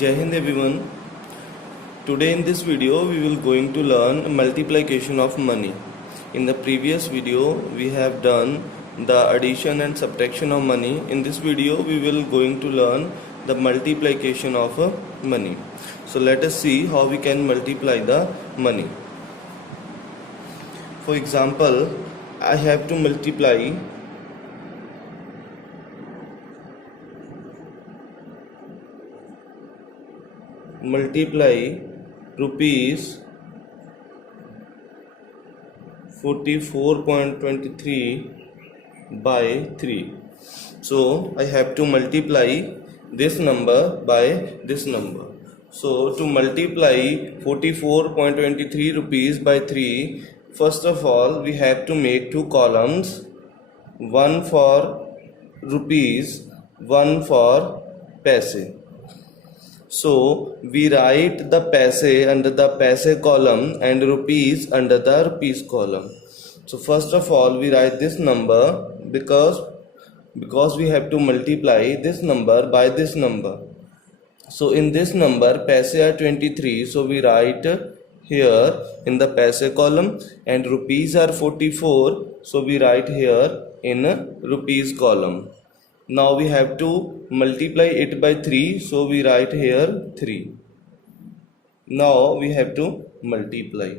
Jai Hind everyone. Today in this video we will going to learn multiplication of money. In the previous video we have done the addition and subtraction of money. In this video we will going to learn the multiplication of money. So let us see how we can multiply the money. For example, I have to multiply rupees 44.23 by 3. So I have to multiply this number by this number. So to multiply 44.23 rupees by 3, first of all we have to make two columns, one for rupees, one for paise. So we write the paise under the paise column and rupees under the rupees column. So first of all we write this number because we have to multiply this number by this number. So in this number paise are 23, so we write here in the paise column, and rupees are 44, so we write here in rupees column. Now we have to multiply it by 3, so we write here 3. Now we have to multiply.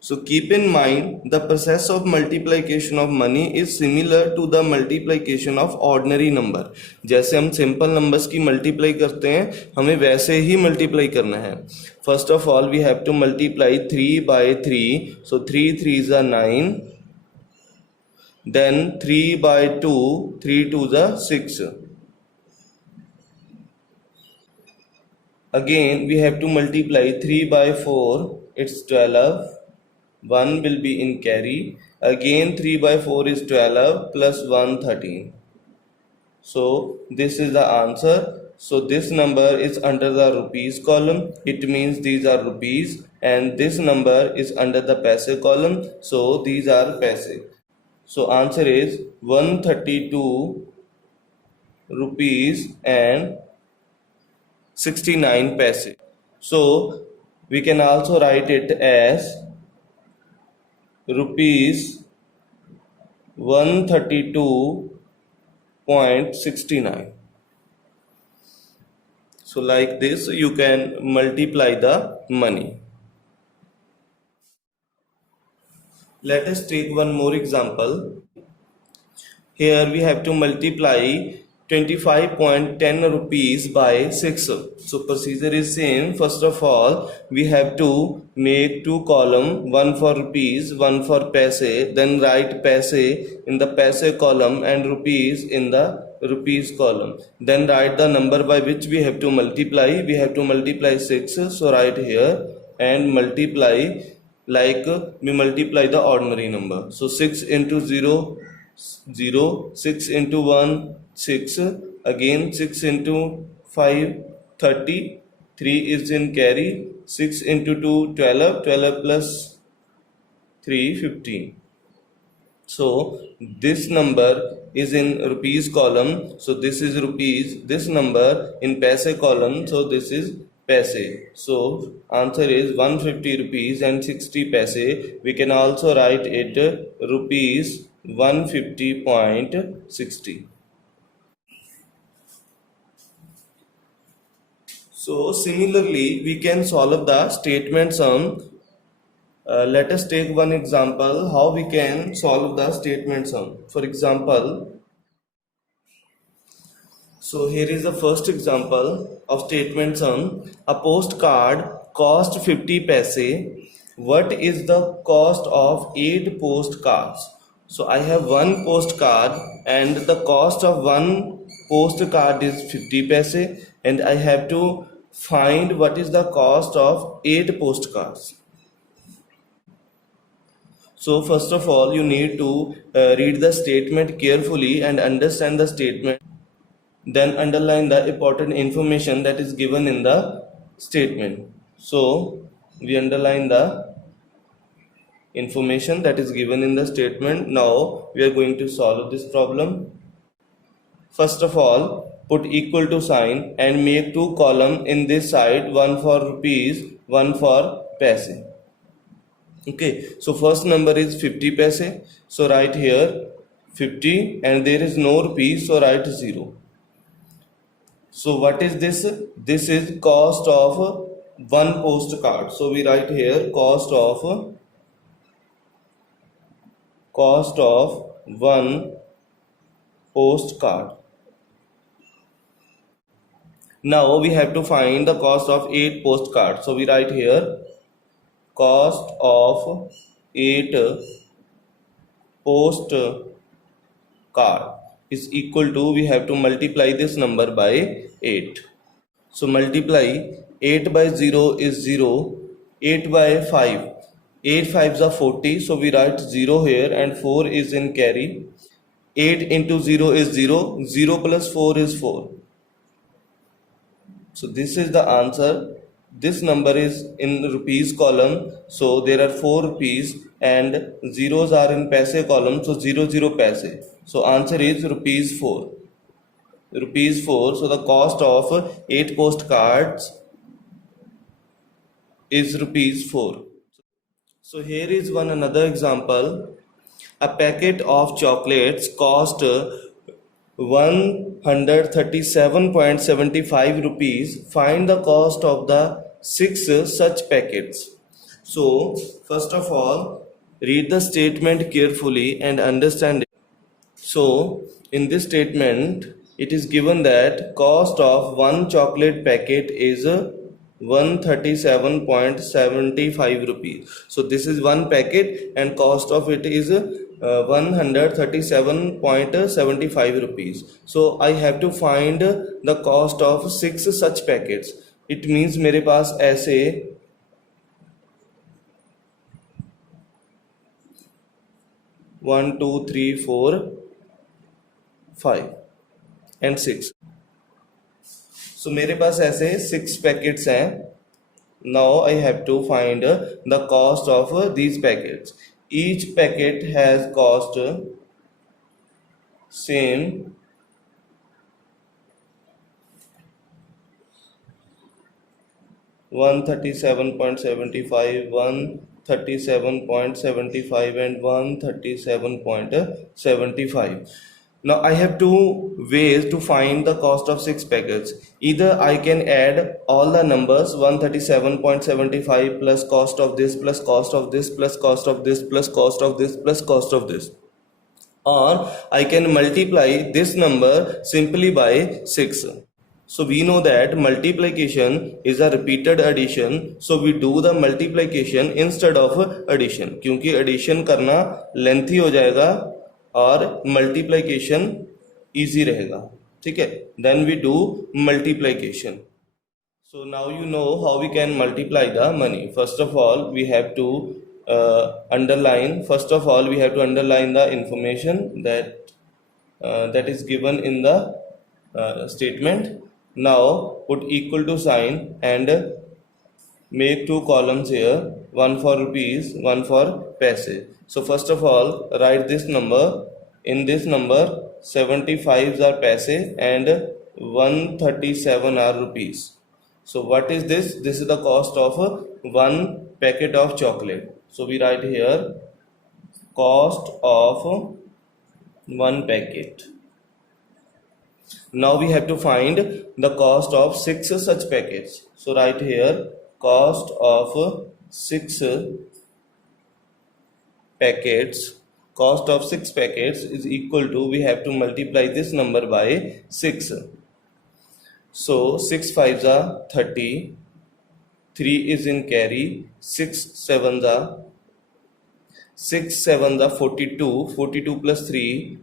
So keep in mind the process of multiplication of money is similar to the multiplication of ordinary number. जैसे हम simple numbers की multiply करते हैं हमें वैसे ही multiply करना है. First of all we have to multiply 3 by 3. So 3 3s are 9. Then 3 by 2, 3 2s are 6. Again we have to multiply 3 by 4, it's 12. 1 will be in carry. Again 3 by 4 is 12 plus 1 13. So this is the answer. So this number is under the rupees column. It means these are rupees, and this number is under the paise column. So these are paise. So answer is 132 rupees and 69 paise. So we can also write it as rupees 132.69. So like this you can multiply the money. Let us take one more example. Here we have to multiply 25.10 rupees by 6. So procedure is same. First of all we have to make two column, one for rupees, one for paise. Then write paise in the paise column and rupees in the rupees column. Then write the number by which we have to multiply. We have to multiply 6. So write here and multiply like we multiply the ordinary number. So 6 into 0 0, 6 into 1 6, again 6 into 5 30, 3 is in carry, 6 into 2 12, 12 plus 3 15. So this number is in rupees column, so this is rupees. This number in paise column, so this is paise. So answer is 150 rupees and 60 paise. We can also write it rupees 150.60. So similarly we can solve the statement sum. Let us take one example how we can solve the statement sum. For example, so here is the first example of statement sum. A postcard cost 50 paise. What is the cost of 8 postcards? So I have one postcard and the cost of one postcard is 50 paise, and I have to find what is the cost of 8 postcards. So first of all you need to read the statement carefully and understand the statement. Then underline the important information that is given in the statement. So we underline the information that is given in the statement. Now we are going to solve this problem. First of all, put equal to sign and make two column in this side, one for rupees, one for paise. Okay, so first number is 50 paise, so write here 50 and there is no rupees, so write 0. So what is this? This is cost of one postcard, so we write here cost of one postcard. Now we have to find the cost of 8 postcards, so we write here cost of 8 postcard is equal to, we have to multiply this number by 8. So multiply 8 by 0 is 0, 8 by 5, 8 5s are 40, so we write 0 here and 4 is in carry. 8 into 0 is 0, 0 plus 4 is 4. So this is the answer. This number is in rupees column, so there are 4 rupees and zeros are in paise column, so 0 paise. So answer is rupees 4. Rupees 4. So the cost of 8 postcards is rupees 4. So here is another example. A packet of chocolates cost 137.75 rupees. Find the cost of the 6 such packets. So first of all, read the statement carefully and understand it. So in this statement, it is given that cost of one chocolate packet is 137.75 rupees. So this is one packet and cost of it is 137.75 rupees. So I have to find the cost of 6 such packets. It means मेरे पास ऐसे 1 2 3 4 5 and 6. So मेरे पास ऐसे 6 packets हैं. Now I have to find the cost of these packets. Each packet has cost same 137.75, 137.75 and 137.75. Now I have two ways to find the cost of 6 packets. Either I can add all the numbers 137.75 plus cost of this plus cost of this plus cost of this plus cost of this plus cost of this, or I can multiply this number simply by 6. So we know that multiplication is a repeated addition, so we do the multiplication instead of addition, क्योंकि addition करना lengthy हो जाएगा और multiplication easy रहेगा. ठीक है, then we do multiplication. So now you know how we can multiply the money. First of all we have to underline the information that is given in the statement. Now put equal to sign and make two columns here, one for rupees, one for paise. So first of all write this number. In this number 75s are paise and 137 are rupees. So what is this? This is the cost of one packet of chocolate. So we write here cost of one packet. Now we have to find the cost of 6 such packets. So write here cost of 6 packets. Cost of 6 packets is equal to, we have to multiply this number by 6. So 6 5s are 30, 3 is in carry, 6 7s are 42, 42 plus 3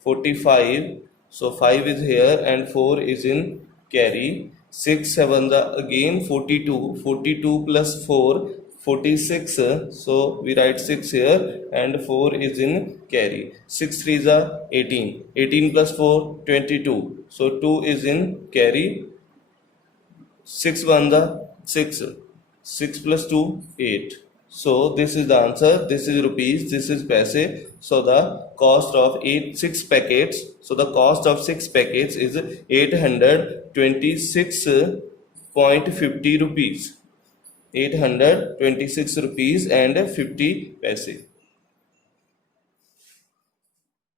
45. So 5 is here and 4 is in carry. 6 7s are again 42, 42 plus 4 46. So we write 6 here and 4 is in carry. 6 3s are 18, 18 plus 4 22. So 2 is in carry. 6 1s are 6, 6 plus 2 8. So this is the answer. This is rupees, this is paise. So the cost of 6 packets. So the cost of 6 packets is 826.50 rupees. 826 rupees and 50 paise.